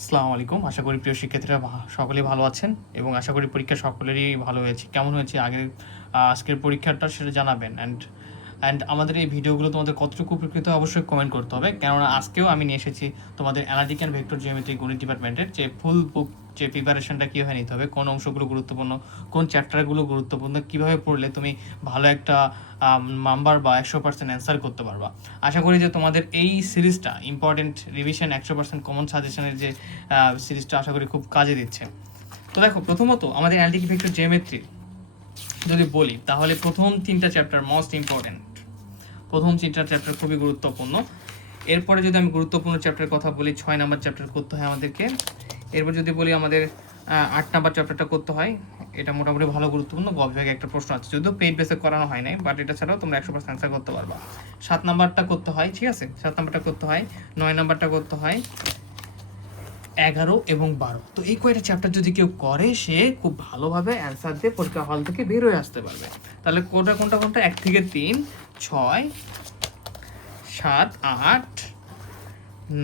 আসসালামু আলাইকুম। আশা করি প্রিয় শিক্ষার্থীরা সকলে ভালো আছেন এবং আশা করি পরীক্ষা সকলেরই ভালো হয়েছে। কেমন হয়েছে? আগের আজকের পরীক্ষাটা সেটা জানাবেন। অ্যান্ড অ্যান্ড আমাদের এই ভিডিওগুলো তোমাদের কতটুকু উপকৃত অবশ্যই কমেন্ট করতে হবে। কেননা আজকেও আমি নিয়ে এসেছি তোমাদের অ্যানালিটিক অ্যান্ড ভেক্টর জিওমেট্রি গণিত ডিপার্টমেন্টের যে ফুল বুক যে প্রিপারেশনটা কীভাবে নিতে হবে, কোন অংশগুলো গুরুত্বপূর্ণ, কোন চ্যাপ্টারগুলো গুরুত্বপূর্ণ, কীভাবে পড়লে তুমি ভালো একটা নাম্বার বা একশো পার্সেন্ট অ্যান্সার করতে পারবা। আশা করি যে তোমাদের এই সিরিজটা ইম্পর্টেন্ট রিভিশন একশো পার্সেন্ট কমন সাজেশনের যে সিরিজটা আশা করি খুব কাজে দিচ্ছে। তো দেখো, প্রথমত আমাদের অ্যান্টিক ভেক্টর জিওমেট্রি যদি বলি, তাহলে প্রথম তিনটা চ্যাপ্টার মোস্ট ইম্পর্টেন্ট প্রথম তিনটা চ্যাপ্টার খুবই গুরুত্বপূর্ণ। এরপরে যদি আমি গুরুত্বপূর্ণ চ্যাপ্টারের কথা বলি, ছয় নাম্বার চ্যাপ্টার করতে হয় আমাদেরকে। এরপর যদি বলি আমাদের আট নাম্বার চ্যাপ্টারটা করতে হয়, এটা মোটামুটি ভালো গুরুত্বপূর্ণ গ বিভাগে একটা প্রশ্ন আছে। যদিও পেইড বেসে করানো হয় নাই বাট এটা ছাড়াও তোমরা একশো পার্সেন্ট অ্যান্সার করতে পারবা। সাত নাম্বারটা করতে হয়, ঠিক আছে? সাত নাম্বারটা করতে হয়, নয় নাম্বারটা করতে হয় এগারো এবং বারো। তো এই কয়টা চ্যাপ্টার যদি কেউ করে, সে খুব ভালোভাবে অ্যান্সার দিয়ে পরীক্ষা হল থেকে বের হয়ে আসতে পারবে। তাহলে কোনটা কোনটা কোনটা? এক থেকে তিন, ছয়, সাত, আট,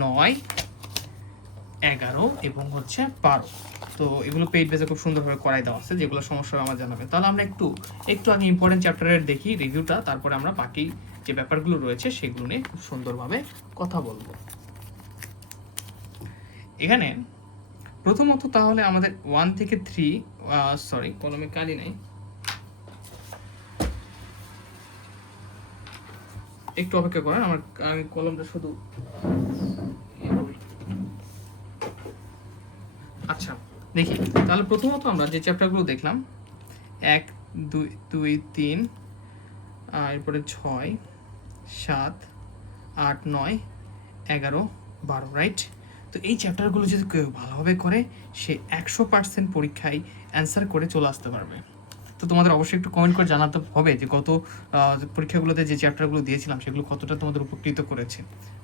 নয়, এগারো এবং হচ্ছে বারো। তো এগুলো পেইড বেসে খুব সুন্দরভাবে করাই দেওয়া আছে, যেগুলো সমস্যা আমার জানাবে তাহলে আমরা একটু একটু আগে ইম্পর্টেন্ট চ্যাপ্টারের দেখি রিভিউটা তারপরে আমরা বাকি যে ব্যাপারগুলো রয়েছে, সেগুলো নিয়ে খুব সুন্দরভাবে কথা বলব। এখানে প্রথমত তাহলে আমাদের ওয়ান থেকে থ্রি সরি কলমে কালি নাই। একটু অপেক্ষা করেন, আমার, আমি কলমটা শুধু আচ্ছা দেখি। তাহলে প্রথমত আমরা যে চ্যাপ্টারগুলো দেখলাম, এক, দুই দুই, তিন এরপরে ছয়, সাত, আট, নয়, এগারো, বারো রাইট তো এই চ্যাপ্টারগুলো যদি কেউ ভালোভাবে করে, সে একশো পার্সেন্ট পরীক্ষায় অ্যান্সার করে চলে আসতে পারবে। তো তোমাদের অবশ্যই একটু কমেন্ট করে জানাতে হবে যে গত পরীক্ষাগুলোতে যে চ্যাপ্টারগুলো দিয়েছিলাম, সেগুলো কতটা তোমাদের উপকৃত করেছে,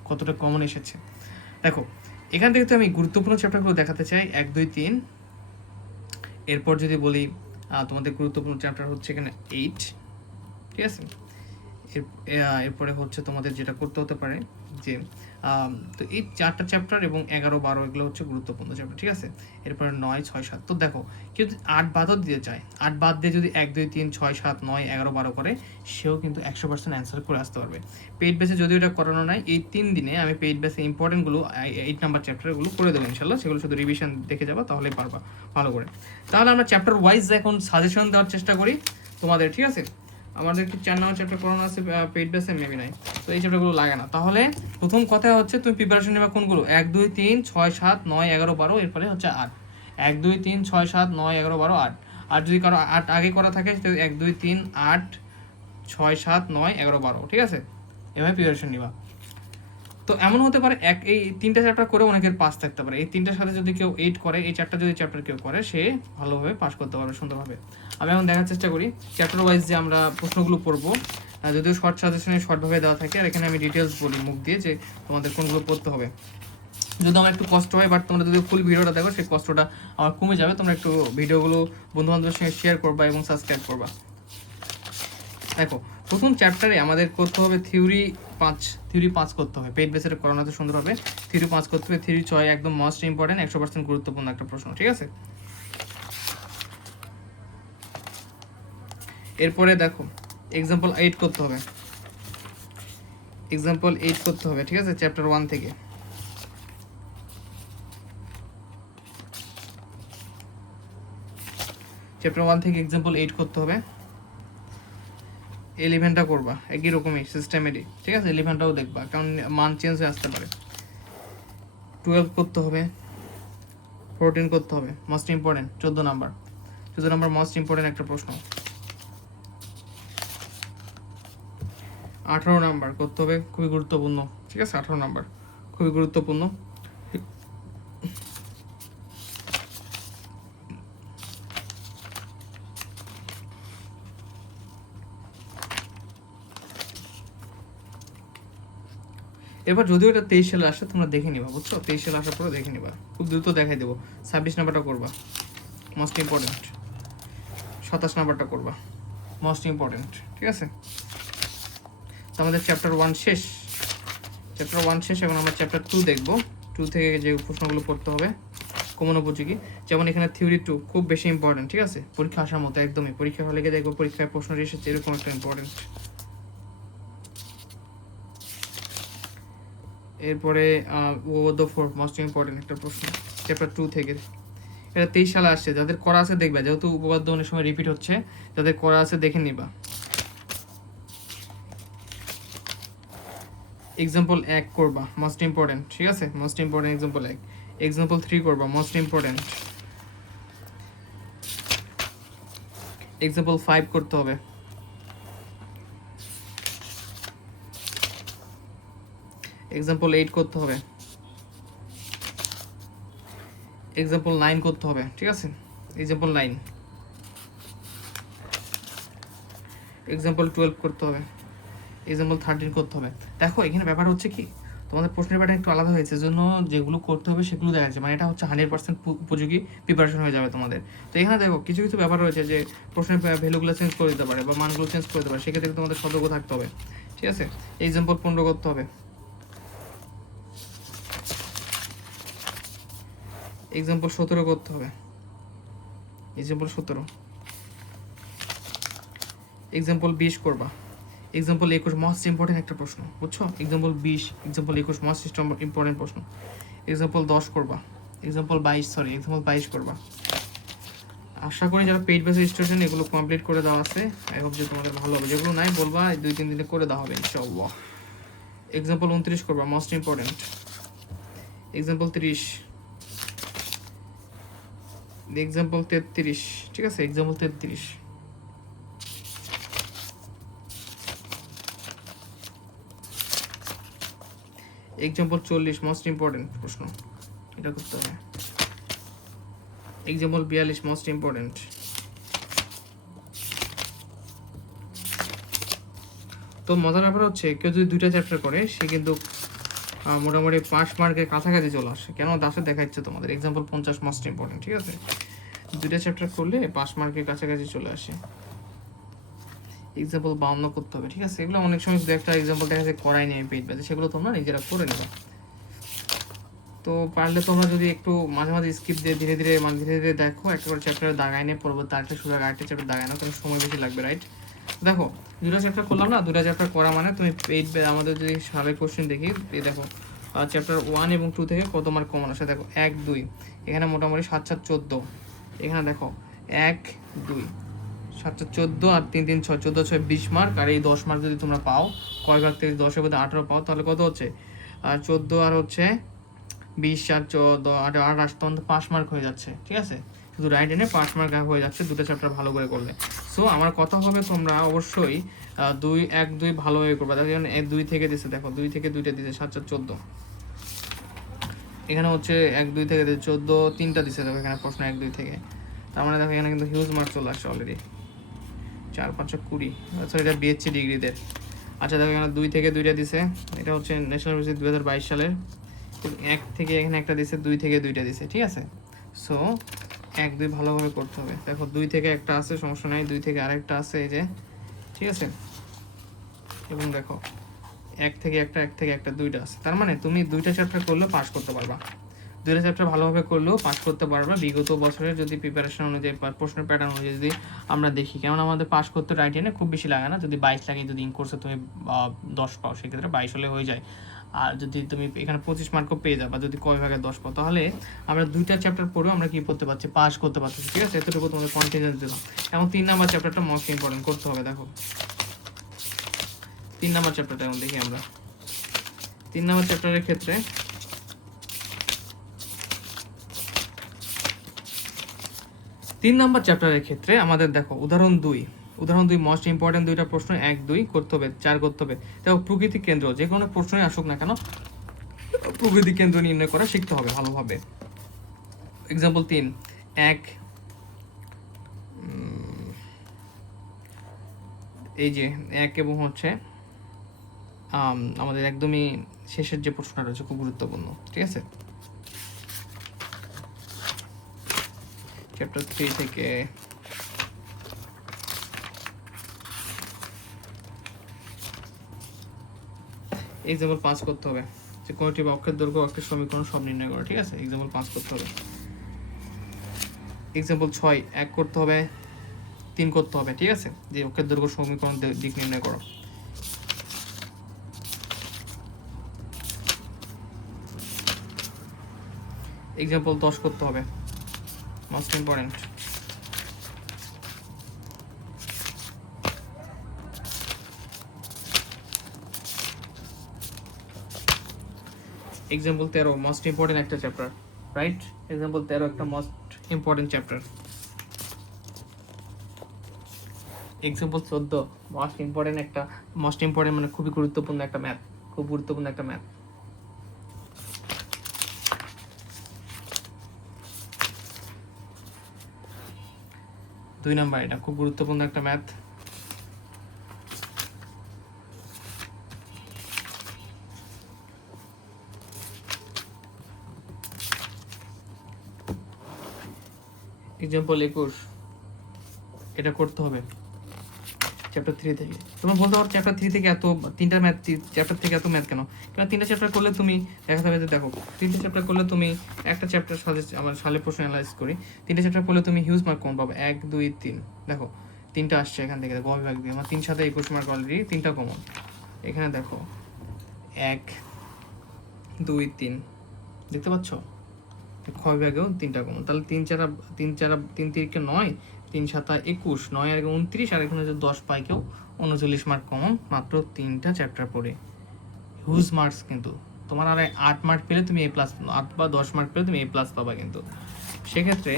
কতটা কমন এসেছে। দেখো, এখান থেকে তো আমি গুরুত্বপূর্ণ চ্যাপ্টারগুলো দেখাতে চাই। এক, দুই, তিন। এরপর যদি বলি তোমাদের গুরুত্বপূর্ণ চ্যাপ্টার হচ্ছে এখানে এইট ঠিক আছে? এরপরে হচ্ছে তোমাদের যেটা করতে হতে পারে যে তো এই চারটা চ্যাপ্টার এবং এগারো, বারো এগুলো হচ্ছে গুরুত্বপূর্ণ চ্যাপ্টার ঠিক আছে? এরপরে নয়, ছয়, সাত, তো দেখো, কেউ যদি আট বাদও দিতে চায়, আট বাদ দিয়ে যদি এক, দুই, তিন, ছয়, সাত, নয়, এগারো, বারো করে, সেও কিন্তু একশো পার্সেন্ট অ্যান্সার করে আসতে পারবে। পেইড বেসে যদি এটা করানো নাই, এই তিন দিনে আমি পেইড বেসে ইম্পর্টেন্টগুলো এইট নাম্বার চ্যাপ্টারগুলো করে দেবো ইনশাল্লাহ, সেগুলো শুধু রিভিশন দেখে যাব, তাহলেই পারবা, ভালো করে। তাহলে আমরা চ্যাপ্টার ওয়াইজ এখন সাজেশন দেওয়ার চেষ্টা করি তোমাদের, ঠিক আছে? আমাদের কি চার নাম্বার চ্যাপ্টার পড়ানো আছে? পেড বেসে মেবি নাই। তো এই চ্যাপ্টারগুলো লাগে না। তাহলে প্রথম কথা হচ্ছে, তুমি প্রিপারেশন নেবা কোনগুলো? এক, দুই, তিন, ছয়, সাত, নয়, এগারো, বারো, এরপরে হচ্ছে আট। এক, দুই, তিন, ছয়, সাত, নয়, এগারো, বারো, আট। আর যদি কারও আট আগে করা থাকে তো এক, দুই, তিন, আট, ছয়, সাত, নয়, এগারো, বারো, ঠিক আছে? এভাবে প্রিপারেশন নিবা। তো এমন হতে পারে এক, এই তিনটা চ্যাপ্টার করে অনেকের পাস থাকতে পারে। এই তিনটার সাথে যদি কেউ এইট করে, এই চারটা যদি চ্যাপ্টার কেউ করে, সে ভালোভাবে পাস করতে পারবে, সুন্দরভাবে। আমি এখন দেখার চেষ্টা করি। চ্যাপ্টার ওয়াইজ যে আমরা প্রশ্নগুলো পড়ব যদিও শর্ট সাজেশনে শর্টভাবে দেওয়া থাকে, আর এখানে আমি ডিটেলস বলি মুখ দিয়ে যে তোমাদের কোনগুলো পড়তে হবে। যদি আমার একটু কষ্ট হয় বাট তোমরা যদি ফুল ভিডিওটা দেখো, সেই কষ্টটা আমার কমে যাবে। তোমরা একটু ভিডিওগুলো বন্ধু বান্ধবের সঙ্গে শেয়ার করবা এবং সাবস্ক্রাইব করবা। দেখো প্রথম চ্যাপ্টারে আমাদের করতে হবে থিওরি পাঁচ থিওরি পাঁচ করতে হবে। পেট বেসের করানোতে সুন্দর হবে। থিওরি পাঁচ করতে হবে। থিওরি ছয় একদম মোস্ট ইম্পর্টেন্ট একশো পার্সেন্ট গুরুত্বপূর্ণ একটা প্রশ্ন, ঠিক আছে? এরপরে দেখো এক্সাম্পল এইট করতে হবে। এক্সাম্পল এইট করতে হবে, ঠিক আছে? চ্যাপ্টার ওয়ান থেকে। চ্যাপ্টার ওয়ান থেকে এক্সাম্পল এইট করতে হবে। ইলেভেনটা করবা, একই রকমই সিস্টেমেরই ঠিক আছে? ইলেভেনটাও দেখবা, কারণ মান চেঞ্জ হয়ে আসতে পারে। টুয়েলভ করতে হবে ফোরটিন করতে হবে মোস্ট ইম্পর্টেন্ট চোদ্দ নাম্বার। চোদ্দ নাম্বার মোস্ট ইম্পর্টেন্ট একটা প্রশ্ন। আঠারো নাম্বার করতে হবে, খুবই গুরুত্বপূর্ণ, ঠিক আছে? আঠারো নাম্বার, খুবই গুরুত্বপূর্ণ। এবার যদিও এটা তেইশ সালে আসে তোমরা দেখে নিবা, বুঝছ? তেইশ সালে আসার পরে দেখে নিবা। খুব দ্রুত দেখাই দেবো। ছাব্বিশ নাম্বারটা করবা। মোস্ট ইম্পর্টেন্ট সাতাশ নাম্বারটা করবা। মোস্ট ইম্পর্টেন্ট ঠিক আছে? তো আমাদের চ্যাপ্টার ওয়ান শেষ। চ্যাপ্টার ওয়ান শেষ, এখন আমরা চ্যাপ্টার টু দেখব। টু থেকে যে প্রশ্নগুলো করতে হবে কমন উপযোগী। যেমন এখানে থিওরি টু খুব বেশি ইম্পর্টেন্ট ঠিক আছে? পরীক্ষা আসার মতো, একদমই। পরীক্ষা হলে গিয়ে দেখব, পরীক্ষায় প্রশ্নটি এসেছে, এরকম একটা ইম্পর্টেন্ট এরপরে দ্য ফোর মোস্ট ইম্পর্টেন্ট একটা প্রশ্ন চ্যাপ্টার টু থেকে। এটা তেইশ সালে আসছে, যাদের করা আছে দেখবে, যেহেতু উপপাদ্য অনেক সময় রিপিট হচ্ছে, যাদের করা আছে দেখে নিবা। এক্সাম্পল এক করবা মোস্ট ইম্পর্টেন্ট ঠিক আছে? মোস্ট ইম্পর্টেন্ট এক্সাম্পল এক। এক্সাম্পল থ্রি করবা মোস্ট ইম্পর্টেন্ট এক্সাম্পল ফাইভ করতে হবে। এক্সাম্পল এইট করতে হবে। এক্সাম্পল নাইন করতে হবে, ঠিক আছে? এক্সাম্পল নাইন এক্সাম্পল টুয়েলভ করতে হবে। এক্সাম্পল থার্টিন করতে হবে। দেখো, এখানে ব্যাপার হচ্ছে কি? তোমাদের প্রশ্নের প্যাটার্ন একটু আলাদা হয়েছে জন্য যেগুলো করতে হবে সেগুলো দেখা যাচ্ছে। মানে এটা হচ্ছে হান্ড্রেড পার্সেন্ট উপযোগী প্রিপারেশন হয়ে যাবে তোমাদের। তো এখানে দেখো, কিছু কিছু ব্যাপার রয়েছে যে প্রশ্নের ভ্যালুগুলো চেঞ্জ করে দিতে পারে বা মানগুলো চেঞ্জ করে দিতে পারে, সেক্ষেত্রে তোমাদের সতর্ক থাকতে হবে। ঠিক আছে? এক্সাম্পল পনেরো করতে হবে। এক্সাম্পল সতেরো করতে হবে। এক্সাম্পল সতেরো। এক্সাম্পল বিশ করবা। এক্সাম্পল একুশ মোস্ট ইম্পর্টেন্ট একটা প্রশ্ন, বুঝছ? এক্সাম্পল বিশ এক্সাম্পল একুশ মোস্ট ইম্পর্টেন্ট প্রশ্ন। এক্সাম্পল দশ করবা। এক্সাম্পল বাইশ সরি এক্সাম্পল বাইশ করবা। আশা করি যারা পেইড বেসিস স্টুডেন্ট এগুলো কমপ্লিট করে দেওয়া আছে। আই হোপ যে তোমাদের ভালো হবে। যেগুলো নাই, বলবা দুই, তিন দিনে করে দেওয়া হবে, ইনশাআল্লাহ। এক্সাম্পল উনত্রিশ করবা মোস্ট ইম্পর্টেন্ট এক্সাম্পল তিরিশ। এক্সাম্পল তেত্রিশ, ঠিক আছে? এক্সাম্পল তেত্রিশ। এক্সাম্পল চল্লিশ মোস্ট ইম্পর্টেন্ট প্রশ্ন। এটা করতে হবে। এক্সাম্পল বিয়াল্লিশ মোস্ট ইম্পর্টেন্ট তো মজার ব্যাপার হচ্ছে, কেউ যদি দুইটা চ্যাপ্টার করে, সে কিন্তু মোটামুটি পাঁচ মার্কের কাছাকাছি চলে আসে। কেন? দাসে দেখাচ্ছে তোমাদের। এক্সাম্পল পঞ্চাশ মোস্ট ইম্পর্টেন্ট ঠিক আছে? দুইটা চ্যাপ্টার করলে পাঁচ মার্কের কাছাকাছি চলে আসে। এক্সাম্পল বাউন্ন করতে হবে, ঠিক আছে? এগুলো অনেক সময় দু একটা এক্সাম্পল দেখা যায় করাই নেই পেজ ব্যাচে সেগুলো তোমরা নিজেরা করে নেবে। তো পারলে তোমরা যদি একটু মাঝে মাঝে স্কিপ দিয়ে ধীরে ধীরে মানে ধীরে ধীরে দেখো, একটা করে চ্যাপ্টার দাগায় নিয়ে পরবর্তী আরেকটা আগে আরেকটা চ্যাপ্টার দাগায় না কারণ সময় বেশি লাগবে রাইট দেখো দুটো চ্যাপ্টার করলাম না দুটো চ্যাপ্টার করা মানে তুমি পেইড আমাদের যদি সাবেক কোশ্চেন দেখি, এই দেখো চ্যাপ্টার ওয়ান এবং টু থেকে কত মার্ক কমন আসে? দেখো, এক, দুই, এখানে মোটামুটি সাত সাত, চোদ্দ, এখানে দেখো, এক, দুই সাতটা চোদ্দ আর তিন তিন, ছয়, চোদ্দ, ছয়, বিশ মার্ক আর এই দশ মার্ক যদি তোমরা পাও, কয় ভাগ থেকে দশের মধ্যে আঠারো পাও, তাহলে কত হচ্ছে? আর চোদ্দ আর হচ্ছে বিশ, আর চোদ্দ আঠাশ তখন পাঁচ মার্ক হয়ে যাচ্ছে, ঠিক আছে? শুধু রাইট এনে পাঁচ মার্ক হয়ে যাচ্ছে, দুটো চ্যাপ্টার ভালো করে করলে। সো আমার কথা হবে তোমরা অবশ্যই দুই এক দুই ভালোভাবে করবে। তার জন্য এক দুই থেকে দিছে, দেখো, দুই থেকে দুইটা দিছে, সাত চার চোদ্দ। এখানে হচ্ছে এক, দুই থেকে চোদ্দ, তিনটা দিছে, দেখো, এখানে প্রশ্ন এক, দুই থেকে। তার মানে দেখো, এখানে কিন্তু হিউজ মার্ক চলে আসছে অলরেডি চার পাঁচশো কুড়ি। আচ্ছা এটা বিএসসি ডিগ্রিদের আচ্ছা দেখো, এখানে দুই থেকে দুইটা দিছে। এটা হচ্ছে ন্যাশনাল ইউনিভার্সিটি দু হাজার বাইশ সালের। এক থেকে এখানে একটা দিছে, দুই থেকে দুইটা দিছে, ঠিক আছে? সো এক, দুই ভালোভাবে করতে হবে। দেখো, দুই থেকে একটা আছে, সমস্যা নাই। দুই থেকে আরেকটা আছে, এই যে, ঠিক আছে? এবং দেখো, এক থেকে একটা, এক থেকে একটা দুইটা আছে। তার মানে তুমি দুইটা চ্যাপ্টার করলেও পাস করতে পারবা। দুইটা চ্যাপ্টার ভালোভাবে করলেও পাস করতে পারবা। বিগত বছরের যদি প্রিপারেশন অনুযায়ী বা প্রশ্নের প্যাটার্ন অনুযায়ী যদি আমরা দেখি কেমন আমাদের পাস করতে রাইট এনে খুব বেশি লাগে না। যদি বাইশ লাগে যদি ইন কোর্সে তুমি দশ পাও, সেক্ষেত্রে বাইশ হলে হয়ে যায়। আর যদি তুমি এখানে পঁচিশ মার্কও পেয়ে যাবা যদি কয় ভাগে দশ পাও, তাহলে আমরা দুইটা চ্যাপ্টার পড়েও আমরা কি করতে পারছি? পাস করতে পারছি, ঠিক আছে? এতটুকু তোমাদের কনফিডেন্স দিলাম এবং তিন নাম্বার চ্যাপ্টারটা মোস্ট ইম্পর্টেন্ট করতে হবে, দেখো। তিন নাম্বার চ্যাপ্টারটা এখন দেখি আমরা। তিন নাম্বার চ্যাপ্টারের ক্ষেত্রে তিন নাম্বার চ্যাপ্টারের ক্ষেত্রে আমাদের দেখো, উদাহরণ দুই। উদাহরণ দুই মোস্ট ইম্পর্টেন্ট দুইটা প্রশ্ন এক দুই করতে হবে চার করতে হবে দেখো প্রকৃতি কেন্দ্র যে কোনো প্রশ্নই আসুক না কেন প্রকৃতি কেন্দ্র নির্ণয় করা শিখতে হবে ভালোভাবে। এক্সাম্পল তিন এক এই যে এক এবং হচ্ছে আম, আমাদের একদমই শেষের যে প্রশ্নটা রয়েছে খুব গুরুত্বপূর্ণ ঠিক আছে? চ্যাপ্টার থ্রি থেকে এক্সাম্পল পাঁচ করতে হবে। যে কোনটি অক্ষের দৈর্ঘ্য, অক্ষের সমীকরণ সব নির্ণয় করো, ঠিক আছে? এক্সাম্পল পাঁচ করতে হবে। এক্সাম্পল ছয়, এক করতে হবে, তিন করতে হবে, ঠিক আছে? যে অক্ষের দৈর্ঘ্য, সমীকরণ দিক নির্ণয় করো। এক্সাম্পল দশ করতে হবে। মোস্ট ইম্পর্টেন্ট এক্সাম্পল তেরো মোস্ট ইম্পর্টেন্ট একটা চ্যাপ্টার রাইট এক্সাম্পল তেরো একটা মোস্ট ইম্পর্টেন্ট চ্যাপ্টার এক্সাম্পল চোদ্দ মোস্ট ইম্পর্টেন্ট একটা মোস্ট ইম্পর্টেন্ট মানে খুবই গুরুত্বপূর্ণ একটা ম্যাথ খুব গুরুত্বপূর্ণ একটা ম্যাথ দুই নাম্বার এটা, খুব গুরুত্বপূর্ণ একটা ম্যাথ এক্সাম্পল একুশ। এটা করতে হবে। চ্যাপ্টার থ্রি থেকে। তোমার বলতে পারো চ্যাপ্টার থ্রি থেকে এত, তিনটা ম্যাথ চ্যাপ্টার থেকে এত ম্যাথ কেন? কারণ তিনটা চ্যাপ্টার করলে তুমি, দেখা যাবে যে দেখো, তিনটা চ্যাপ্টার করলে তুমি একটা চ্যাপ্টার সাথে আমার সালে প্রশ্ন অ্যানালাইজ করি। তিনটা চ্যাপ্টার করলে তুমি হিউজ মার্ক কমন পাবে? এক, দুই, তিন। দেখো, তিনটা আসছে এখান থেকে গ বিভাগ দিয়ে আমার তিন সাথে একুশ মার্ক অলরেডি তিনটা কমন এখানে দেখো, এক, দুই, তিন। দেখতে পাচ্ছ? খ বিভাগেও তিনটা কমন। তাহলে তিন চারা তিন চারা, তিন তিরিকে নয়, তিন সাতা একুশ, নয় আর উনত্রিশ আর এখানে দশ পাই কেউ উনচল্লিশ মার্ক কমন মাত্র তিনটা চ্যাপ্টার পড়ে। হিউজ মার্কস কিন্তু। তোমার আর আট মার্ক পেলে তুমি এ প্লাস আট বা দশ মার্ক পেলে তুমি এ প্লাস পাবা কিন্তু। সেক্ষেত্রে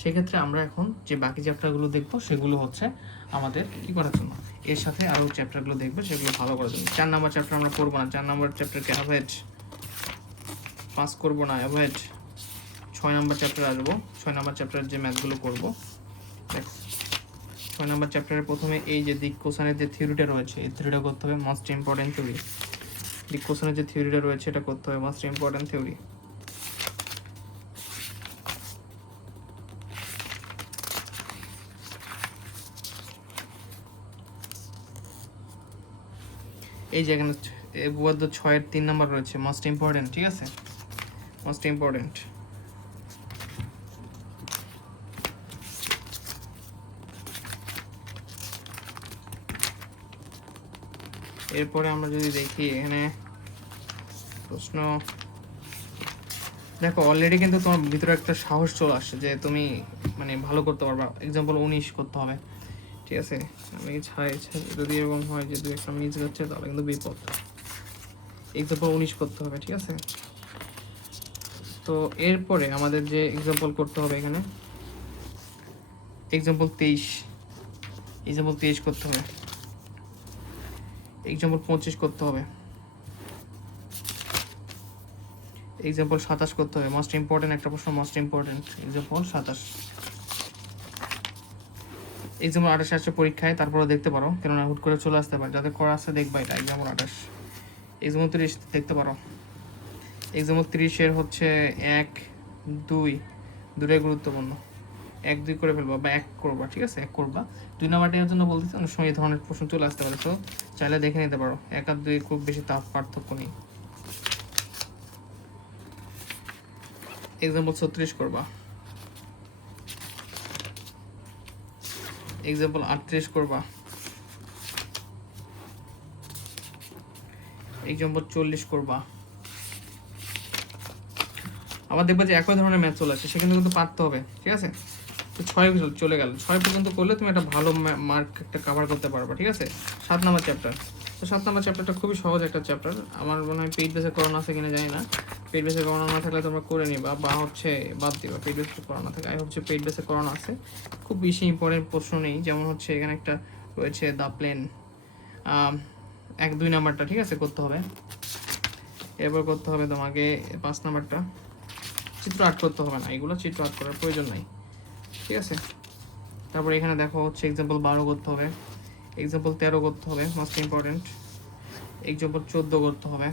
সেক্ষেত্রে আমরা এখন যে বাকি চ্যাপ্টারগুলো দেখব, সেগুলো হচ্ছে আমাদের কি করার জন্য? এর সাথে আরও চ্যাপ্টারগুলো দেখবে, সেগুলো ভালো করার জন্য। চার নাম্বার চ্যাপ্টার আমরা করব না। চার নাম্বার চ্যাপ্টারকে অ্যাভয়েড পাস করব না অ্যাভয়েড ছয় নাম্বার চ্যাপ্টার আসব। ছয় নাম্বার চ্যাপ্টারের যে ম্যাথগুলো করব ছয় নাম্বার চ্যাপ্টারের প্রথমে এই যে দিক কোসানের যে থিওরিটা রয়েছে, এই থিওরিটা করতে হবে মোস্ট ইম্পর্টেন্ট থিওরি দিক কোসানের যে থিওরিটা রয়েছে, এটা করতে হবে মোস্ট ইম্পর্টেন্ট থিওরি এই যে এখানে উপপাদ্য ছয়ের তিন নাম্বার রয়েছে মোস্ট ইম্পর্টেন্ট ঠিক আছে? মোস্ট ইম্পর্টেন্ট এরপরে আমরা যদি দেখি এখানে প্রশ্ন, দেখো অলরেডি কিন্তু তোমার ভিতরে একটা সাহস চলে আসছে যে তুমি মানে ভালো করতে পারবা। এক্সাম্পল উনিশ করতে হবে। ঠিক আছে? আমি ছাই যদি এরকম হয় যে দু একটা মিস যাচ্ছে তাহলে কিন্তু বিপদ। এক্সাম্পল উনিশ করতে হবে, ঠিক আছে? তো এরপরে আমাদের যে এক্সাম্পল করতে হবে এখানে এক্সাম্পল তেইশ। এক্সাম্পল তেইশ করতে হবে। এক্সাম্পল পঁচিশ করতে হবে। এক্সাম্পল সাতাশ করতে হবে। মোস্ট ইম্পর্টেন্ট একটা প্রশ্ন মোস্ট ইম্পর্টেন্ট এক্সাম্পল সাতাশ। এক্সাম্পল আঠাশ আসছে পরীক্ষায় তারপরে দেখতে পারো। কেননা হুট করে চলে আসতে পারে। যাদের করা আছে দেখবা এটা এক্সাম্পল আঠাশ। এক্সাম্পল তিরিশ দেখতে পারো। এক্সাম্পল তিরিশের হচ্ছে এক, দুই। দুটোই গুরুত্বপূর্ণ। এক, দুই করে ফেলবা বা এক করবা, ঠিক আছে? এক করবা। দুই নাম্বারটার জন্য বলতেছি, অনেক সময় এই ধরনের প্রশ্ন চলে আসতে পারে। তো চাইলে দেখে নিতে পারো। এক আর দুই খুব বেশি তাপ পার্থক্য নেই। এক্সাম্পল ছত্রিশ করবা। এক্সাম্পল আটত্রিশ করবা। এক্সাম্পল চল্লিশ করবা। আবার দেখবা যে একই ধরনের ম্যাথ চলে আসে, সেখানে কিন্তু পারতে হবে, ঠিক আছে? তো ছয় চলে গেল। ছয় পর্যন্ত করলে তুমি একটা ভালো মার্ক একটা কাভার করতে পারবে, ঠিক আছে? সাত নাম্বার চ্যাপ্টার তো সাত নাম্বার চ্যাপ্টারটা খুবই সহজ একটা চ্যাপ্টার আমার মনে হয় পেইড বেসে করোনা আছে কিনা জানি না। পেইড বেসে করোনা না থাকলে তোমরা করে নিবা, বা হচ্ছে বাদ দিবা, পেইড বেসে করোনা থাকে আই হচ্ছে পেইড বেসে করোনা আছে। খুব বেশি ইম্পর্টেন্ট প্রশ্ন নেই। যেমন হচ্ছে এখানে একটা রয়েছে দ্য প্লেন এক, দুই নাম্বারটা, ঠিক আছে? করতে হবে। এরপর করতে হবে তোমাকে পাঁচ নাম্বারটা। চিত্র আর্ট করতে হবে না। এগুলো চিত্র আর্ট করার প্রয়োজন নাই। ঠিক আছে? তারপর এখানে দেখো হচ্ছে এক্সাম্পল বারো করতে হবে। এক্সাম্পল তেরো করতে হবে মোস্ট ইম্পর্টেন্ট এক্সাম্পল চোদ্দ করতে হবে।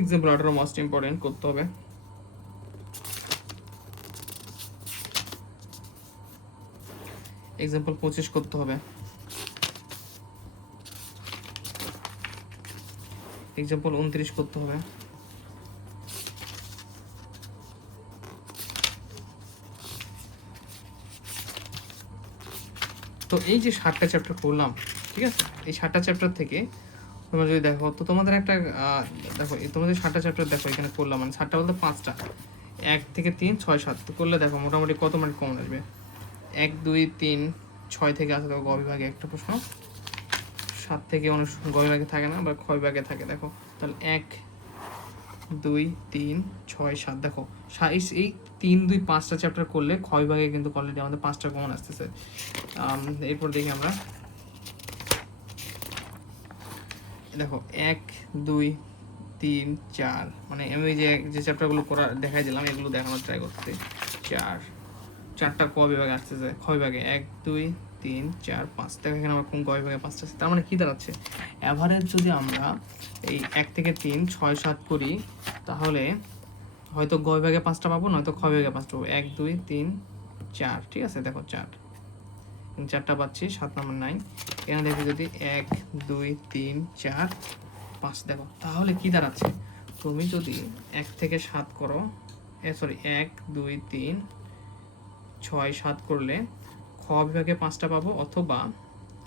এক্সাম্পল আঠারো মোস্ট ইম্পর্টেন্ট করতে হবে। এক্সাম্পল পঁচিশ করতে হবে। এক্সাম্পল উনত্রিশ করতে হবে। তো এই যে সাতটা চ্যাপ্টার করলাম ঠিক আছে? এই সাতটা চ্যাপ্টার থেকে তোমরা যদি দেখো, তো তোমাদের একটা দেখো তোমাদের সাতটা চ্যাপ্টার দেখো, এখানে করলাম মানে সাতটা বলতে পাঁচটা। এক থেকে তিন, ছয়, সাত, তো করলে দেখো মোটামুটি কত মার্ক কমন আসবে? এক, দুই, তিন, ছয় থেকে আসে দেখো, গ বিভাগে একটা প্রশ্ন। সাত থেকে অনেক গ বিভাগে থাকে না, বা খ বিভাগে থাকে, দেখো। তাহলে এক, দুই, তিন, ছয়, সাত, দেখো। এই তিন, দুই, পাঁচটা চ্যাপ্টার করলে ক্ষয় বিভাগে কিন্তু অলরেডি আমাদের পাঁচটা কমন আসতেছে। এরপর দেখি আমরা। দেখো, এক, দুই, তিন, চার। মানে আমি যে যে চ্যাপ্টারগুলো করা দেখাই দিলাম, এগুলো দেখানোর ট্রাই করতে চার। চারটা ক বিভাগে আসতেছে? খ বিভাগে। এক, দুই, তিন, চার, পাঁচ। দেখো এখানে আমার কোন ক বিভাগে পাঁচটা আছে তার মানে কি দাঁড়াচ্ছে? অ্যাভারেজ যদি আমরা এই এক থেকে তিন, ছয়, সাত করি, তাহলে হয়তো গ বিভাগে পাঁচটা পাবো, নয়তো খ বিভাগে পাঁচটা পাবো। এক, দুই, তিন, চার। ঠিক আছে? দেখো, চার। চারটা পাচ্ছি, সাত নম্বর নাইন এখানে দেখো যদি এক, দুই, তিন, চার, পাঁচ দেখো, তাহলে কি দাঁড়াচ্ছে? তুমি যদি এক থেকে সাত করো সরি এক, দুই, তিন, ছয়, সাত করলে খ বিভাগে পাঁচটা পাবো অথবা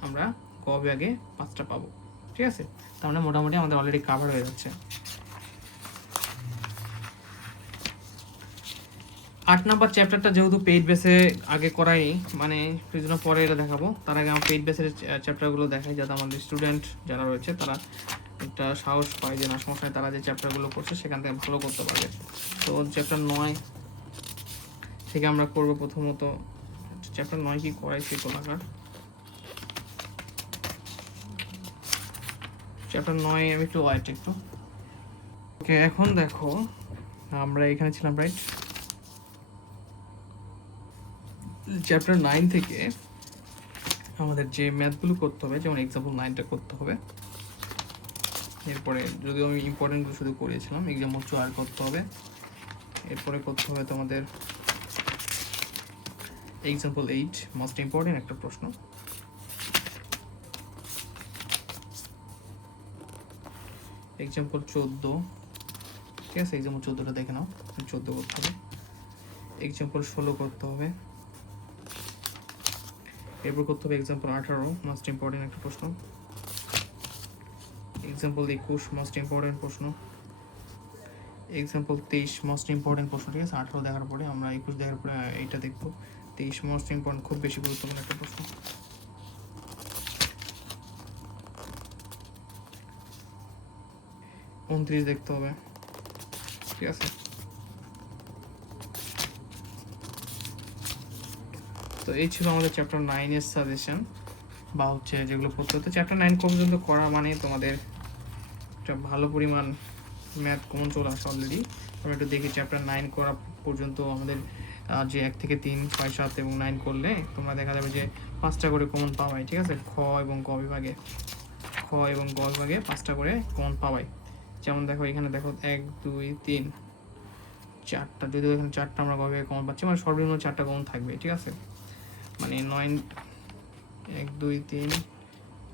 আমরা ক বিভাগে পাঁচটা পাবো। ঠিক আছে? তার মানে মোটামুটি আমাদের অলরেডি কাভার হয়ে যাচ্ছে। আট নাম্বার চ্যাপ্টারটা যেহেতু পেইড বেসে আগে করাই মানে জন্য পরে এটা দেখাবো। তার আগে আমার পেইড বেসের চ্যাপ্টারগুলো দেখাই, যাতে আমাদের স্টুডেন্ট যারা রয়েছে, তারা একটা সাহস পায় যে না সমস্যায় তারা যে চ্যাপ্টারগুলো করছে, সেখান থেকে ভালো করতে পারবে। তো চ্যাপ্টার নয় থেকে আমরা করব প্রথমত চ্যাপ্টার নয় কি করাই সেই কোলাকার চ্যাপ্টার নয়, আমি একটু ওয়াইট একটু। ওকে এখন দেখো, আমরা এখানে ছিলাম রাইট চ্যাপ্টার নাইন থেকে আমাদের যে ম্যাথগুলো করতে হবে, যেমন এক্সাম্পল নাইনটা করতে হবে। এরপরে যদিও আমি ইম্পর্টেন্টগুলো শুধু করিয়েছিলাম এক্সাম্পল চার করতে হবে। এরপরে করতে হবে তোমাদের এক্সাম্পল এইট মোস্ট ইম্পর্টেন্ট একটা প্রশ্ন। এক্সাম্পল চোদ্দ, ঠিক আছে? এক্সাম্পল চোদ্দোটা দেখে নাও, চোদ্দ করতে হবে। এক্সাম্পল ষোলো করতে হবে। এরপর করতে হবে এক্সাম্পল আঠারো মোস্ট ইম্পর্টেন্ট একটা প্রশ্ন। এক্সাম্পল একুশ মোস্ট ইম্পর্টেন্ট প্রশ্ন। এক্সাম্পল তেইশ মোস্ট ইম্পর্টেন্ট প্রশ্ন, ঠিক আছে? আঠারো দেখার পরে আমরা একুশ দেখার পরে এইটা দেখব। তেইশ মোস্ট ইম্পর্টেন্ট খুব বেশি গুরুত্বপূর্ণ একটা প্রশ্ন। উনত্রিশ দেখতে হবে, ঠিক আছে? তো এই ছিল আমাদের চ্যাপ্টার নাইনের সাজেশন বা হচ্ছে যেগুলো পড়তে হতো চ্যাপ্টার নাইন পর্যন্ত করা মানে তোমাদের একটা ভালো পরিমাণ ম্যাথ কমন চলে আসে অলরেডি আমরা একটু দেখি চ্যাপ্টার নাইন করা পর্যন্ত আমাদের যে এক থেকে তিন, ছয়, সাত এবং নাইন করলে তোমরা দেখা যাবে যে পাঁচটা করে কমন পাওয়াই ঠিক আছে? খ এবং ক বিভাগে, খ এবং গ বিভাগে পাঁচটা করে কমন পাওয়াই যেমন দেখো এখানে দেখো এক, দুই, তিন, চারটা। যদিও এখানে চারটা আমরা গ বিভাগে কমন পাচ্ছি মানে সর্বনিম্ন চারটা কমন থাকবে, ঠিক আছে? মানে নয়, এক, দুই, তিন,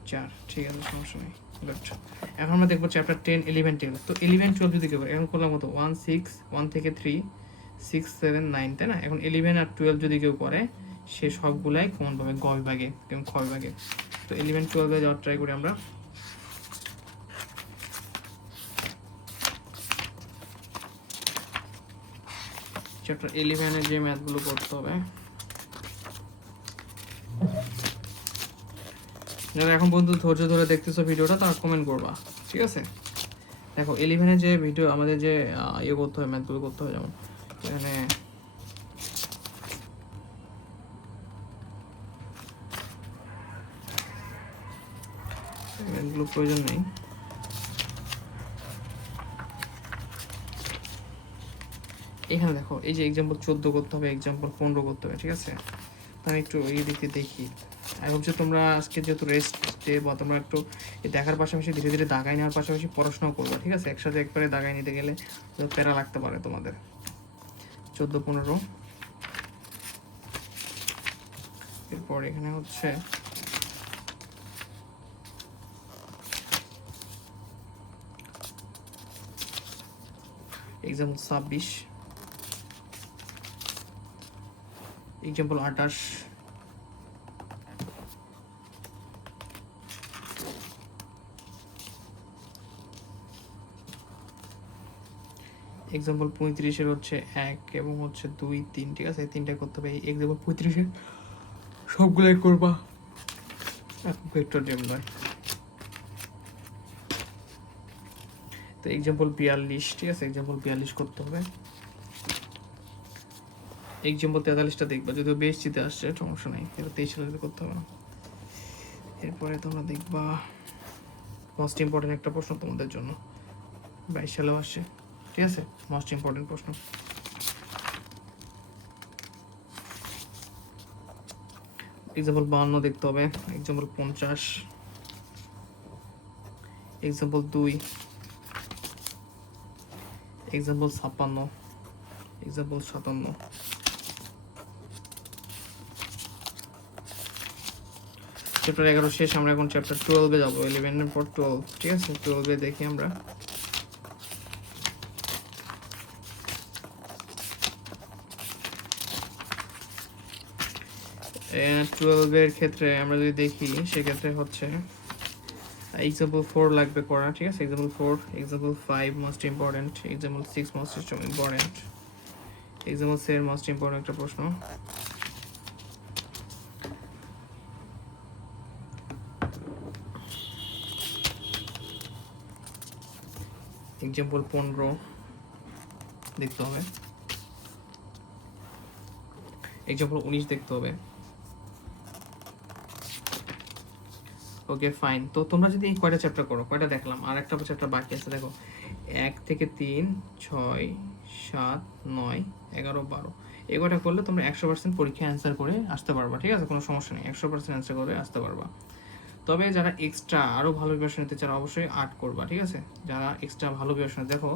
চার। ঠিক আছে, সমস্যা নেই। Good. এখন আমরা দেখব চ্যাপ্টার টেন ইলেভেন টুয়েলভ তো ইলেভেন টুয়েলভ যদি কেউ এখন করলাম মতো ওয়ান সিক্স ওয়ান থেকে থ্রি সিক্স সেভেন নাইন তাই না? এখন ইলেভেন আর টুয়েলভ যদি কেউ করে, সে সবগুলাই কমন পাবে গ বিভাগে এবং খ বিভাগে। তো ইলেভেন টুয়েলভে যাওয়ার ট্রাই করি আমরা। চ্যাপ্টার ইলেভেনের যে ম্যাথগুলো করতে হবে যারা এখন পর্যন্ত ধৈর্য ধরে দেখতেছো ভিডিওটা, তারা কমেন্ট করবা, ঠিক আছে? দেখো ইলেভেনে যে ভিডিও আমাদের যে ইয়ে করতে হবে ম্যাথগুলো করতে হবে যেমন, এখানে প্রয়োজন নেই। এখানে দেখো, এই যে এক্সাম্পল চোদ্দ করতে হবে এক্সাম্পল পনেরো করতে হবে, ঠিক আছে? তো আমি একটু এই দিকে দেখি। আই হোপ যে তোমরা আজকে যেহেতু রেস্ট ডে বা তোমরা একটু দেখার পাশাপাশি ধীরে ধীরে দাগাই নেওয়ার পাশাপাশি পড়াশোনাও করবে, ঠিক আছে? একসাথে একবারে দাগাই নিতে গেলে প্যারা লাগতে পারে তোমাদের। চোদ্দ, পনেরো। এরপর এখানে হচ্ছে এক্সাম্পল ছাব্বিশ। এক্সাম্পল আঠাশ। এক্সাম্পল পঁয়ত্রিশের হচ্ছে এক এবং হচ্ছে দুই, তিন, ঠিক আছে? এই তিনটা করতে হবে। এক্সাম্পল পঁয়ত্রিশের সবগুলাই করবা। ভেক্টর জেম নয়। তো এক্সাম্পল বিয়াল্লিশ, ঠিক আছে? এক্সাম্পল বিয়াল্লিশ করতে হবে। এক্সাম্পল তেতাল্লিশটা দেখবা। যদিও বেশ জিতে আসছে, সমস্যা নেই। তেইশ সালে করতে হবে না। এরপরে তোমরা দেখবা মোস্ট ইম্পর্টেন্ট একটা প্রশ্ন তোমাদের জন্য। বাইশ সালেও আসছে। ঠিক আছে? মোস্ট ইম্পর্টেন্ট প্রশ্ন। এক্সাম্পল বাহান্ন দেখতে হবে। এক্সাম্পল পঞ্চাশ। এক্সাম্পল দুই। এক্সাম্পল ছাপ্পান্ন। এক্সাম্পল সাতান্ন। চ্যাপ্টার এগারো শেষ, আমরা এখন চ্যাপ্টার টুয়েলভে যাব। ইলেভেনের পর টুয়েলভ ঠিক আছে? টুয়েলভে দেখি আমরা। টুয়েলভের ক্ষেত্রে আমরা যদি দেখি, সেক্ষেত্রে হচ্ছে এক্সাম্পল ফোর লাগবে করা, ঠিক আছে? Example four example five most important example six most important example seven most important একটা প্রশ্ন। এক্সাম্পল পনেরো, দেখতে হবে। এক্সাম্পল উনিশ দেখতে হবে। ওকে ফাইন তো তোমরা যদি কয়টা চ্যাপ্টার করো, কয়টা দেখলাম? আর একটা চ্যাপ্টার বাকি আছে, দেখো। এক থেকে তিন, ছয়, সাত, নয়, এগারো, বারো। কয়টা করলে তোমরা একশো পার্সেন্ট পরীক্ষা অ্যান্সার করে আসতে পারবা, ঠিক আছে? কোনো সমস্যা নেই। একশো পার্সেন্ট অ্যান্সার করে আসতে পারবা। তবে যারা এক্সট্রা আরও ভালো প্রিপারেশন নিতে চাও, অবশ্যই আর্ট করবা, ঠিক আছে? যারা এক্সট্রা ভালো প্রিপারেশন দেখো,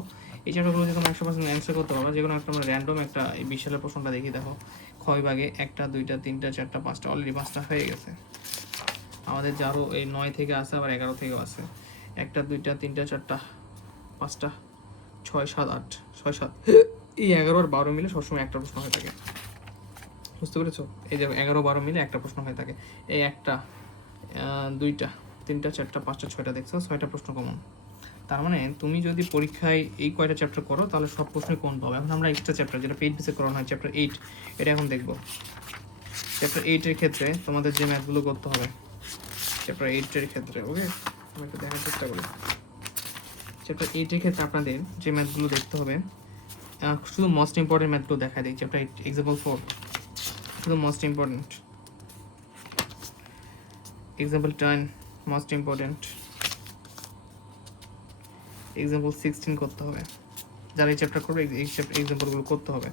এই চ্যাপ্টারগুলো যদি তোমরা একশো পার্সেন্ট অ্যান্সার করতে পারো যে কোনো একটা আমরা র্যান্ডম একটা এই বিশ সালের প্রশ্নটা দেখি, দেখো। ক্ষয় ভাগে একটা, দুইটা, তিনটা, চারটা, পাঁচটা অলরেডি পাঁচটা হয়ে গেছে। আমাদের যে আরও এই নয় থেকে আসে, আবার এগারো থেকেও আসে। একটা, দুইটা, তিনটা, চারটা, পাঁচটা, ছয়, সাত, আট, ছয়, সাত। এই এগারো আর বারো মিলে সবসময় একটা প্রশ্ন হয়ে থাকে। বুঝতে পেরেছ? এই যে এগারো, বারো মিলে একটা প্রশ্ন হয়ে থাকে। এই একটা দুইটা, তিনটা, চারটা, পাঁচটা, ছয়টা, দেখছ? ছয়টা প্রশ্ন কমন তার মানে তুমি যদি পরীক্ষায় এই কয়টা চ্যাপ্টার করো, তাহলে সব প্রশ্নই কমন পাবে। এখন আমরা এক্সট্রা চ্যাপ্টার যেটা পেইড বেসে করানো হয় চ্যাপ্টার এইট এটা এখন দেখব। চ্যাপ্টার এইটের ক্ষেত্রে তোমাদের যে ম্যাথগুলো করতে হবে চ্যাপ্টার এইটের ক্ষেত্রে ওকে আমি দেখার চেষ্টা করি। চ্যাপ্টার এইটের ক্ষেত্রে আপনাদের যে ম্যাথগুলো দেখতে হবে শুধু মোস্ট ইম্পর্টেন্ট ম্যাথগুলো দেখা দিই চ্যাপ্টার এইট এক্সাম্পল ফোর শুধু most important example ten most important example sixteen করতে হবে। যারা এই চ্যাপ্টার করবে, এই এক্সাম্পলগুলো করতে হবে।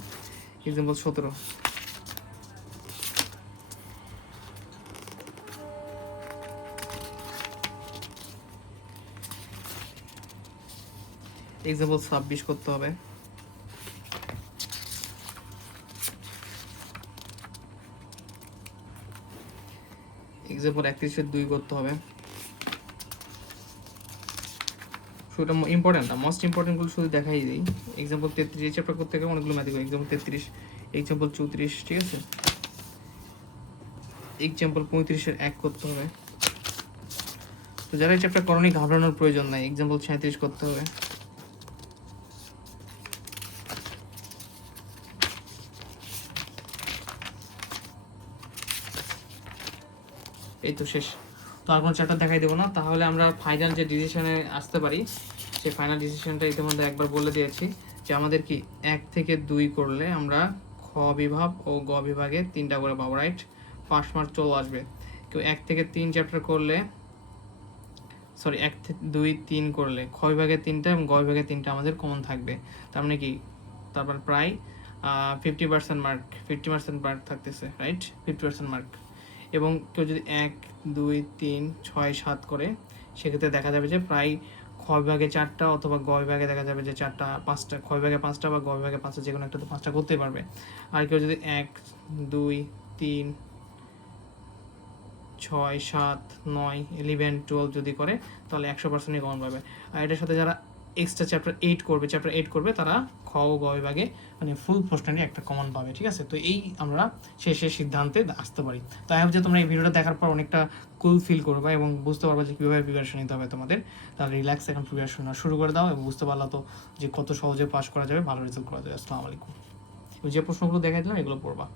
এক্সাম্পল সতেরো এক্সাম্পল ছাব্বিশ করতে হবে। এক্সাম্পল একত্রিশের দুই করতে হবে। শুধু ইম্পর্টেন্ট না মোস্ট ইম্পর্টেন্টগুলো শুধু দেখাই দিই। এক্সাম্পল তেত্রিশ, এই চ্যাপ্টার করতে গেলে অনেকগুলো ম্যাথ এক্সাম্পল তেত্রিশ এক্সাম্পল চৌত্রিশ, ঠিক আছে? এক্সাম্পল পঁয়ত্রিশের এক করতে হবে। তো যারা এই চ্যাপ্টার করণী ঘাবড়ানোর প্রয়োজন নাই। এক্সাম্পল সাঁত্রিশ করতে হবে। এই তো শেষ। তো আর কোনো চ্যাপ্টার দেখাই দেবো না। তাহলে আমরা ফাইনাল যে ডিসিশনে আসতে পারি, সেই ফাইনাল ডিসিশনটা ইতিমধ্যে একবার বলে দিয়েছি যে আমাদের কি এক থেকে দুই করলে আমরা খ বিভাগ ও গ বিভাগে তিনটা করে পাবো রাইট পাঁচ মার্ক চলে আসবে। কেউ এক থেকে তিন চ্যাপ্টার করলে সরি এক দুই, তিন করলে, খ বিভাগে তিনটা এবং গ বিভাগে তিনটা আমাদের কমন থাকবে। তার মানে কি? তারপর প্রায় fifty percent mark fifty percent mark থাকতেছে রাইট ফিফটি পার্সেন্ট মার্ক এবং কেউ যদি এক, দুই, তিন, ছয়, সাত করে, সেক্ষেত্রে দেখা যাবে যে প্রায় খ বিভাগে চারটা অথবা গ বিভাগে দেখা যাবে যে চারটা, পাঁচটা, খ বিভাগে পাঁচটা বা গ বিভাগে পাঁচটা যে কোনো একটা তো পাঁচটা করতে পারবে। আর কেউ যদি এক, দুই, তিন, ছয়, সাত, নয় ইলেভেন টুয়েলভ যদি করে, তাহলে একশো পার্সেন্টই কমন পাবে। আর এটার সাথে যারা এক্সট্রা চ্যাপ্টার এইট করবে চ্যাপ্টার এইট করবে, তারা খ গ বিভাগে মানে ফুল প্রশ্ন একটা কমন পাবে, ঠিক আছে? তো এই আমরা শেষের সিদ্ধান্তে আসতে পারি। তো আই হোপ যে তোমরা এই ভিডিওটা দেখার পর অনেকটা কুল ফিল করবে এবং বুঝতে পারবে যে কীভাবে প্রিপারেশন নিতে হবে তোমাদের। তাহলে রিল্যাক্স এখন প্রিপারেশন শুরু করে দাও এবং বুঝতে পারলা তো যে কত সহজে পাস করা যাবে, ভালো রেজাল্ট করা যাবে। আসসালামু আলাইকুম। যে প্রশ্নগুলো দেখাই দিলাম, এগুলো পড়বা।